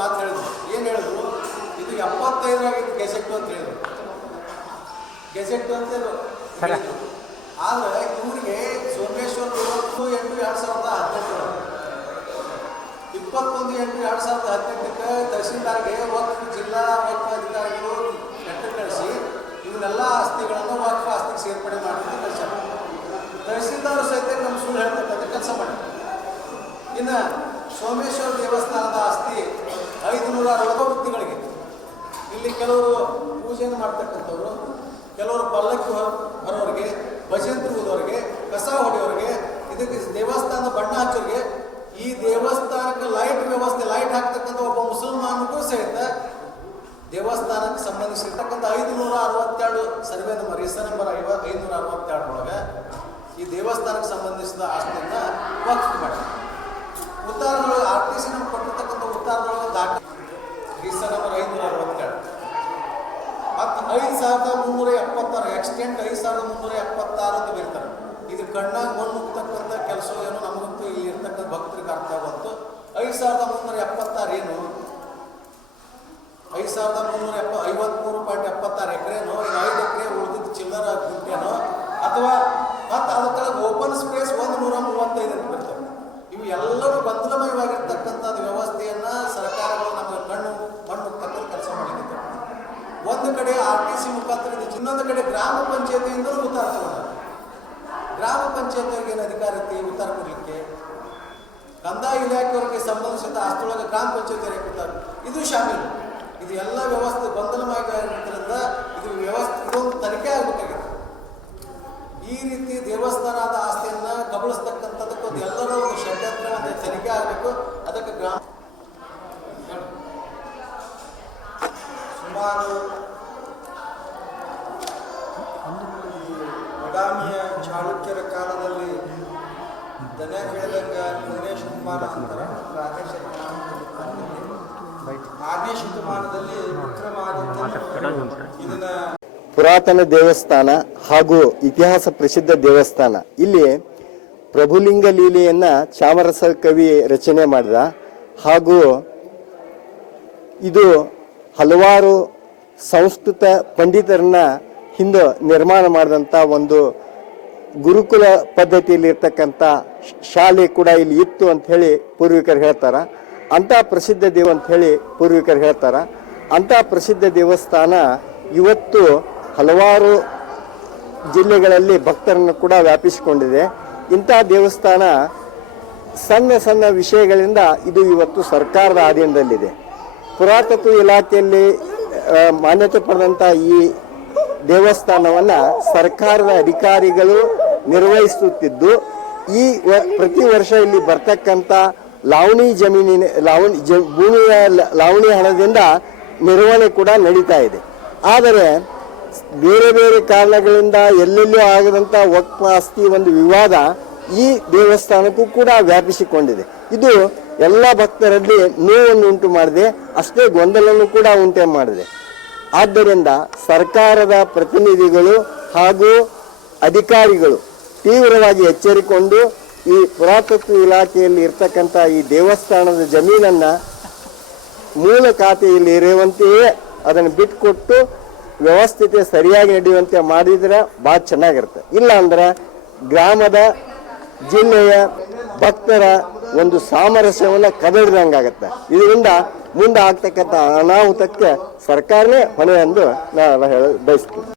ಮಾತು ಹೇಳಿದ್ರು. ಏನು ಹೇಳಿದ್ರು? ಇದು ಎಪ್ಪತ್ತೈದರಾಗ ಇದು ಗೆಜೆಟ್ ಅಂತ ಹೇಳಿದ್ರು. ಗೆಸೆಟ್ಟು ಅಂತ ಹೇಳಿದ್ರು. ಆದರೆ ಇವರಿಗೆ ಸೋಮೇಶ್ವರ ಇವತ್ತು ಎಂಟು ಎರಡು ಸಾವಿರದ ಹದಿನೆಂಟು ಇಪ್ಪತ್ತೊಂದು ಎಂಟು ಎರಡು ಸಾವಿರದ ಹದಿನೆಂಟಕ್ಕೆ ತಹಸೀಲ್ದಾರ್ಗೆ ವಕ್ಫ್ ಜಿಲ್ಲಾ ವಕ್ಫ್ ಅಧಿಕಾರಿಗಳು ಲೆಟರ್ ಕಳಿಸಿ ಇವನ್ನೆಲ್ಲ ಆಸ್ತಿಗಳನ್ನು ವಕ್ಫ್ ಆಸ್ತಿಗೆ ಸೇರ್ಪಡೆ ಮಾಡಿದ್ರು ಕೆಲಸ ತಹಸೀಲ್ದಾರ್ ಸಹಿತ ನಮ್ಮ ಸುಳ್ಳು ಹೇಳ್ತಕ್ಕಂಥ ಕೆಲಸ ಮಾಡಿ. ಇನ್ನು ಸೋಮೇಶ್ವರ ದೇವಸ್ಥಾನದ ಆಸ್ತಿ ಐದು ನೂರ ಅರವತ್ತು ವೃತ್ತಿಗಳಿಗೆ. ಇಲ್ಲಿ ಕೆಲವರು ಪೂಜೆಯನ್ನು ಮಾಡ್ತಕ್ಕಂಥವ್ರು, ಕೆಲವರು ಪಲ್ಲಕ್ಕಿ ಬರೋರಿಗೆ ಭಜನೆ ಊದೋರಿಗೆ ಕಸ ಹೊಡೆಯೋರಿಗೆ, ಇದಕ್ಕೆ ದೇವಸ್ಥಾನದ ಬಣ್ಣ ಹಚ್ಚೋರಿಗೆ, ಈ ದೇವಸ್ಥಾನಕ್ಕೆ ಲೈಟ್ ವ್ಯವಸ್ಥೆ ಲೈಟ್ ಹಾಕ್ತಕ್ಕಂಥ ಒಬ್ಬ ಮುಸಲ್ಮಾನಕ್ಕೂ ಸಹಿತ ದೇವಸ್ಥಾನಕ್ಕೆ ಸಂಬಂಧಿಸಿರ್ತಕ್ಕಂಥ ಐದು ನೂರ ಅರವತ್ತೆರಡು ಸರ್ವೆ ನಂಬರ್ ಎಸ್ ನಂಬರ್ ಐವತ್ತು ಐದುನೂರ ಅರವತ್ತೆರಡರೊಳಗೆ ಈ ದೇವಸ್ಥಾನಕ್ಕೆ ಸಂಬಂಧಿಸಿದ ಆಸ್ತಿಯನ್ನ ವಕ್ಫ್ ಮಾಡಿ ಉತ್ತಾರದೊಳಗೆ ಆರ್ ಟಿ ಸಿ ನಮ್ಗೆ ಕೊಟ್ಟಿರ್ತಕ್ಕಂಥ ಉತ್ತಾರದೊಳಗೆ ದಾಖಲೆ ಎಸ್ ನಂಬರ್ ಐದುನೂರ ಅರವತ್ತೆರಡು ಮತ್ತು ಐದು ಸಾವಿರದ ಮುನ್ನೂರ ಎಪ್ಪತ್ತಾರು ಎಕ್ಸ್ಟೆಂಟ್ ಐದು ಸಾವಿರದ ಮುನ್ನೂರ ಎಪ್ಪತ್ತಾರು ಅಂತ ಬರೀತಾರೆ. ಇದು ಕಣ್ಣಾಗ ಮಣ್ಣು ಮುಗ್ತಕ್ಕಂಥ ಕೆಲಸ ಏನು ನಮಗಂತೂ ಇಲ್ಲಿ ಇರ್ತಕ್ಕಂಥ ಭಕ್ತರಿಗೆ ಅರ್ಥ ಬಂತು ಐದು ಸಾವಿರದ ಮುನ್ನೂರ ಎಪ್ಪತ್ತಾರು ಏನು? ಐದು ಸಾವಿರದ ಮುನ್ನೂರ ಎಪ್ಪ, ಐವತ್ಮೂರು ಪಾಯಿಂಟ್ ಎಪ್ಪತ್ತಾರು ಎಕರೆನೋ ಐದು ಎಕರೆ ಉಳಿದಿದ್ದ ಚಿಲ್ಲರ ಗುಂಟೆನೋ ಅಥವಾ ಮತ್ತು ಅದಕ್ಕೆ ಓಪನ್ ಸ್ಪೇಸ್ ಒಂದು ನೂರ ಮೂವತ್ತೈದು ಅಂತ ಬರ್ತವೆ ಇವು ಎಲ್ಲರೂ ಕಡೆ ಆರ್ ಟಿ ಸಿ ಮುಖಾಂತರ ಇದೆ. ಇನ್ನೊಂದು ಕಡೆ ಗ್ರಾಮ ಪಂಚಾಯತಿಯಿಂದ ಉತ್ತರ ಗ್ರಾಮ ಪಂಚಾಯತಿಯವರಿಗೆ ಏನು ಅಧಿಕಾರ ಐತಿ ಉತ್ತರ ಕೊಡಲಿಕ್ಕೆ. ಕಂದಾಯ ಇಲಾಖೆಯವರಿಗೆ ಸಂಬಂಧಿಸಿದ ಆಸ್ತಿಯೊಳಗೆ ಗ್ರಾಮ ಪಂಚಾಯತಿ ಉತ್ತರ ಇದು ಶಾಮೀಲು. ಇದು ಎಲ್ಲ ವ್ಯವಸ್ಥೆ ಗೊಂದಲಮಯವಾಗಿರೋದ್ರಿಂದ ಇದು ವ್ಯವಸ್ಥೆ ಇದೊಂದು ತನಿಖೆ ಆಗಬೇಕಾಗಿದೆ ಈ ರೀತಿ ದೇವಸ್ಥಾನದ ಆಸ್ತಿಯನ್ನ ಕಬಳಿಸ್ತಕ್ಕಂಥದಕ್ಕೆ ಒಂದು ಎಲ್ಲರ ಒಂದು ಷಡ್ಯಂತ್ರ ಒಂದು ತನಿಖೆ ಆಗಬೇಕು ಅದಕ್ಕೆ ಗ್ರಾಮ ಸುಮಾರು ಈ ಬಾದಾಮಿಯ ಚಾಲುಕ್ಯರ ಕಾಲದಲ್ಲಿ ದನ ಕೇಳಿದಂಗ ಗಣೇಶ ಶತಮಾನ ಅಂತಾರೆ ಆದೇಶ ಆರನೇ ಶತಮಾನದಲ್ಲಿ ಇದನ್ನ ಪುರಾತನ ದೇವಸ್ಥಾನ ಹಾಗೂ ಇತಿಹಾಸ ಪ್ರಸಿದ್ಧ ದೇವಸ್ಥಾನ. ಇಲ್ಲಿ ಪ್ರಭುಲಿಂಗ ಲೀಲೆಯನ್ನ ಚಾಮರಸ ಕವಿ ರಚನೆ ಮಾಡಿದ ಹಾಗೂ ಇದು ಹಲವಾರು ಸಂಸ್ಕೃತ ಪಂಡಿತರನ್ನ ಹಿಂದೆ ನಿರ್ಮಾಣ ಮಾಡಿದಂಥ ಒಂದು ಗುರುಕುಲ ಪದ್ಧತಿಯಲ್ಲಿ ಇರ್ತಕ್ಕಂಥ ಶಾಲೆ ಕೂಡ ಇಲ್ಲಿ ಇತ್ತು ಅಂತ ಹೇಳಿ ಪೂರ್ವಿಕರು ಹೇಳ್ತಾರ. ಅಂತ ಪ್ರಸಿದ್ಧ ದೇವ ಅಂತ ಹೇಳಿ ಪೂರ್ವಿಕರು ಹೇಳ್ತಾರ. ಅಂತ ಪ್ರಸಿದ್ಧ ದೇವಸ್ಥಾನ ಇವತ್ತು ಹಲವಾರು ಜಿಲ್ಲೆಗಳಲ್ಲಿ ಭಕ್ತರನ್ನು ಕೂಡ ವ್ಯಾಪಿಸಿಕೊಂಡಿದೆ. ಇಂಥ ದೇವಸ್ಥಾನ ಸಣ್ಣ ಸಣ್ಣ ವಿಷಯಗಳಿಂದ ಇದು ಇವತ್ತು ಸರ್ಕಾರದ ಅಧೀನದಲ್ಲಿದೆ ಪುರಾತತ್ವ ಇಲಾಖೆಯಲ್ಲಿ ಮಾನ್ಯತೆ ಪಡೆದಂಥ ಈ ದೇವಸ್ಥಾನವನ್ನ ಸರ್ಕಾರದ ಅಧಿಕಾರಿಗಳು ನಿರ್ವಹಿಸುತ್ತಿದ್ದು, ಈ ಪ್ರತಿ ವರ್ಷ ಇಲ್ಲಿ ಬರ್ತಕ್ಕಂಥ ಲಾವಣಿ ಜಮೀನಿನ, ಲಾವಣಿ ಜ, ಭೂಮಿಯ ಲಾವಣಿ ಹಣದಿಂದ ನಿರ್ವಹಣೆ ಕೂಡ ನಡೀತಾ ಇದೆ. ಆದರೆ, ಬೇರೆ ಬೇರೆ ಕಾರಣಗಳಿಂದ ಎಲ್ಲೆಲ್ಲೂ ಆಗದಂಥ ವಕ್ಫ್ ಆಸ್ತಿ ಒಂದು ವಿವಾದ ಈ ದೇವಸ್ಥಾನಕ್ಕೂ ಕೂಡ ವ್ಯಾಪಿಸಿಕೊಂಡಿದೆ. ಇದು ಎಲ್ಲ ಭಕ್ತರಲ್ಲಿ ನೋವನ್ನು ಉಂಟು ಮಾಡಿದೆ, ಅಷ್ಟೇ ಗೊಂದಲವನ್ನು ಕೂಡ ಉಂಟೆ ಮಾಡಿದೆ. ಆದ್ದರಿಂದ ಸರ್ಕಾರದ ಪ್ರತಿನಿಧಿಗಳು ಹಾಗೂ ಅಧಿಕಾರಿಗಳು ತೀವ್ರವಾಗಿ ಎಚ್ಚರಿಕೊಂಡು ಈ ಪುರಾತತ್ವ ಇಲಾಖೆಯಲ್ಲಿ ಇರ್ತಕ್ಕಂಥ ಈ ದೇವಸ್ಥಾನದ ಜಮೀನನ್ನ ಮೂಲ ಖಾತೆಯಲ್ಲಿ ಇರುವಂತೆಯೇ ಅದನ್ನು ಬಿಟ್ಟುಕೊಟ್ಟು ವ್ಯವಸ್ಥಿತೆ ಸರಿಯಾಗಿ ನಡೆಯುವಂತೆ ಮಾಡಿದ್ರೆ ಭಾಳ ಚೆನ್ನಾಗಿರುತ್ತೆ. ಇಲ್ಲ ಅಂದ್ರೆ ಗ್ರಾಮದ ಜಿಲ್ಲೆಯ ಭಕ್ತರ ಒಂದು ಸಾಮರಸ್ಯವನ್ನು ಕದಡಿದಂಗಾಗತ್ತೆ ಇದರಿಂದ ಮುಂದೆ ಆಗ್ತಕ್ಕಂಥ ಅನಾಹುತಕ್ಕೆ ಸರ್ಕಾರನೇ ಹೊಣೆ ಎಂದು ನಾನು ಹೇಳ ಬಯಸ್ತೀನಿ.